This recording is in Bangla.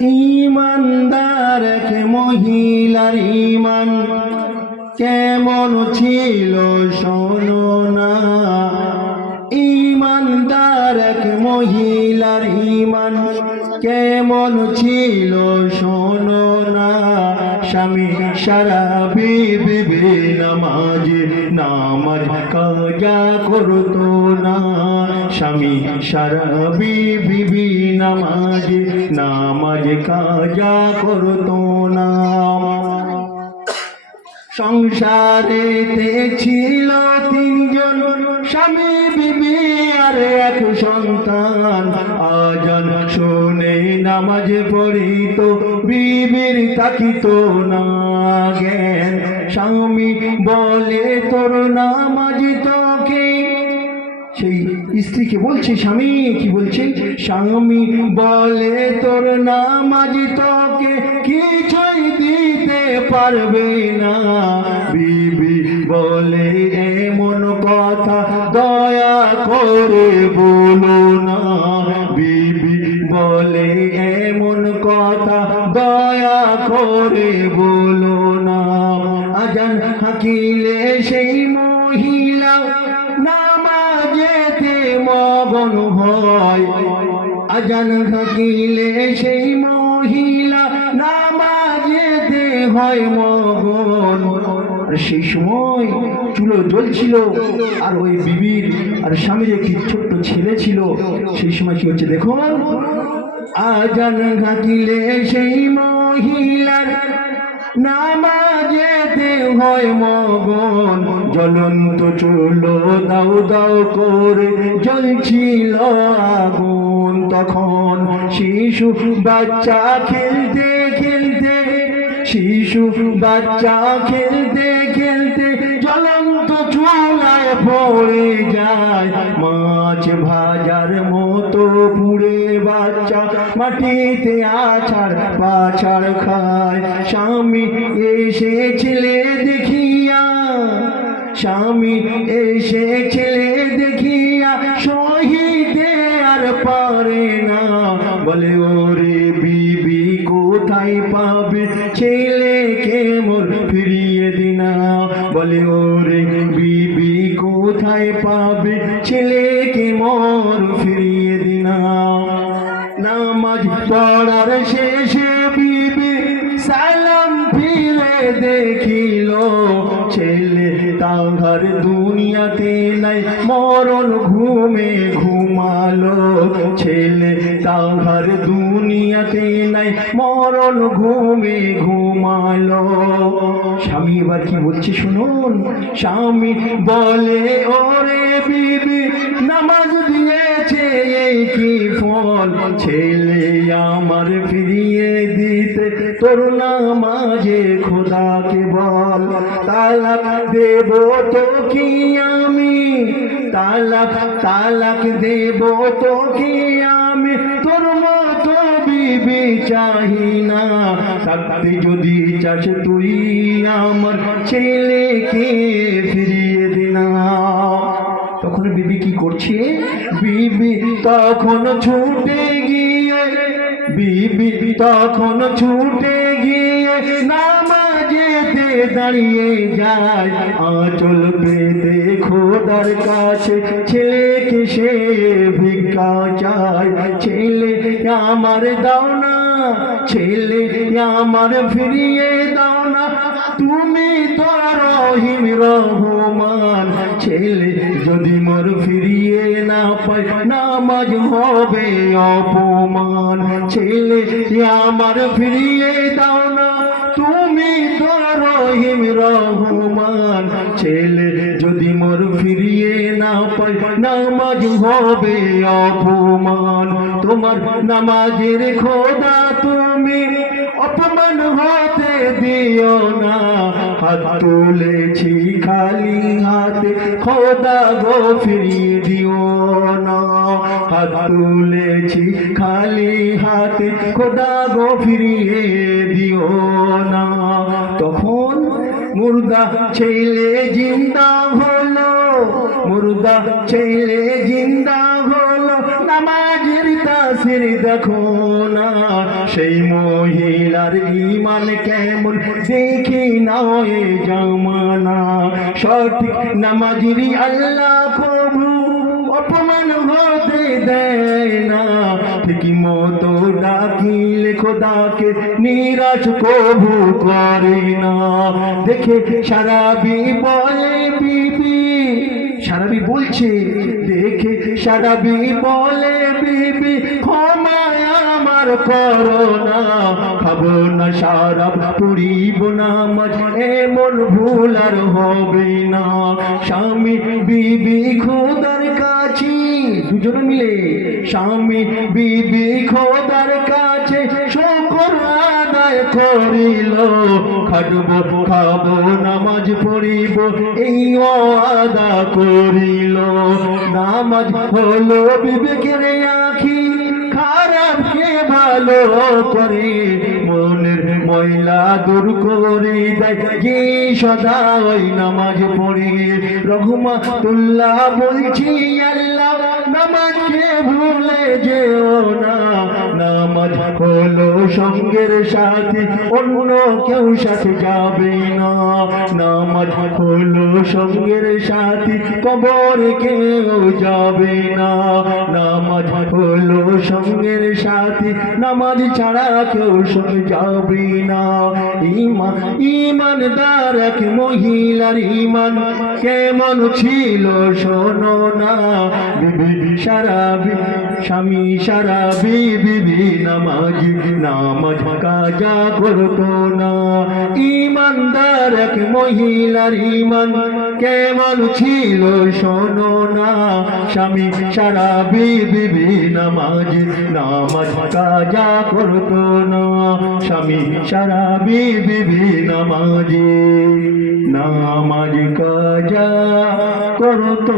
ঈমানদার এক মহিলার ঈমান কেমন ছিল শোনো না। ঈমানদার এক মহিলার ঈমান কেমন ছিল শোনো না। স্বামী সারা বিবি নামাজ কাজা করতো না। স্বামী সারা বিবি নামাজ কাজা করতো না। সংসারেতে ছিল তিনজন, স্বামী বিবি আর এক সন্তান। আজান শুনে নামাজ পড়িত, বিবির তাকিত না জ্ঞান। স্বামী বলে তোর নামাজ তোকে, সেই স্ত্রীকে বলছে স্বামী কি বলছে, স্বামী বলে তোর নামাজ তোকে কিছুই দিতে পারবে না। বিবি বলে এমন কথা দয়া করে বলো না। বিবি বলে এমন কথা দয়া করে বলো না। আজান হাকিলে সেই মহিলা নামাজেতে মগন হয়। আজান হাকিলে সেই মহিলা নামাজেতে হয় মগন। সেই সময় চুলো জ্বলছিল, আর ওই বিবির আর স্বামীর একটি ছোট্ট ছেলে ছিল। সেই সময় কি হচ্ছে দেখো, আজান হাকিলে সেই মহিলার নামাজেতে হয় মগন। জ্বলন্ত চুলো দাউ দাউ করে জ্বলছিল আগুন। তখন শিশু বাচ্চা খেলতে খেলতে, শিশু বাচ্চা খেলতে খেলতে জ্বলন্ত চুলায় পড়ে যায়। মাছ ভাজার মতো পুড়ে বাচ্চা মাটিতে আছাড় পাছাড় খায়। স্বামী এসে ছেলে দেখিয়া, স্বামী এসে ছেলে দেখিয়া সহিতে আর পারে না। বলে ওরে বিবি কোথায় পাবে ছেলেকে মোর ফিরিয়ে দিনা। বলে ওরে বিবি কোথায় পাবে ছেলেকে মোর ফিরিয়ে দিনা। নামাজ পড়ার শেষে বিবি সালাম ফিরে দেখিল, ছেলে তাহার দুনিয়াতে নাই মরণ ঘুমে ঘুমালো। ছেলে তাহার দুনিয়াতে নাই মরণ ঘুমে ঘুমালো। স্বামী এবার কি বলছে শুনুন। স্বামী বলে ওরে বিবি নামাজ দিয়েছে এই কি ফল। ছেলে আমার ফিরিয়ে দিতে তোর নামাজে খোদাকে বল। তালাক দেব তো কি আমি, তালাক দেব তো কি আমি, তোর মতো বিবি চাহি না। থাকতে যদি চাস তুই আমার ছেলেকে ফিরিয়ে দিনা। তখন বিবি কি করছে, বিবি তখন ছুটে গিয়ে, বিবি তখন ছুটে গিয়ে নামাজেতে দাঁড়িয়ে যায়। আঁচল পেতে খোদার কাছে ছেলেকে সে ভিক্ষা চায়। ছেলে আমার দাও না, ছেলে আমার ফিরিয়ে দাও না, তুমি তো রহিম রহমান। ছেলে যদি মোর ফিরিয়ে না পাই নামাজ হবে অপমান। ছেলে আমার ফিরিয়ে দাও না, তুমি তো রহিম রহমান। ছেলে যদি মোর ফিরিয়ে না পাই নামাজ হবে অপমান। তোমার নামাজের খোদা তুমি অপমান হতে দিও না। হাত তুলেছি খালি হাতে খোদা গো ফিরিয়ে দিও না। হাত তুলেছি খালি হাতে খোদা গো ফিরিয়ে দিও না। তখন মুর্দা ছেলে জিন্দা হলো, মুর্দা ছেলে জিন্দা হলো। নামাজের তাসির দেখো না, সেই মহিলার ঈমান কেমন দেখি না এ জামানা সঠিক নামাজিরি আল্লাহ কবু অপমান হতে দেয় না ঠিক মতো ডাকিলে খোদাকে নিরাশ কবু করে না দেখে সারাবি বলে বিবি সারাবি বলছে দেখে সারাবি বলে বিবি ক্ষমা আমার করো না খাবো না সারাব পুরিব না মাঝ এমন ভুল আর হবে না স্বামী বিবি খোদার কাছে দুজন মিলে স্বামী বিবি খোদার কাছে শুকর আদায় করিল খাটবো খাবো নামাজ পড়িব এই ওয়াদা করিল নামাজ হলো বিবেকের আঁখি খারাপকে ভালো করে মনের ময়লা দূর করে দেয় যে সদা ওই নামাজ পড়ে রহমাতুল্লাহ বলছি আল্লাহ নামাজকে ভুলে যেও না নামাজ হলো সঙ্গের সাথে অন্য কেউ সাথে যাবে না নামাজ হলো সঙ্গের সাথে কবরে কেউ যাবে না নামাজ হলো সঙ্গের সাথে নামাজ ছাড়া কেউ সঙ্গে যাবে না ঈমানদার এক মহিলার ঈমান কেমন ছিল শোনো না বিবি সারাবি স্বামী সারাবি বিবি নামাজ কাজা করতো না ঈমানদার এক মহিলার ঈমান কেমন ছিল শোনো না স্বামী সারাবি বিবি নামাজ কাজা করতো না স্বামী সারাবি বিবি নামাজ কাজা করতো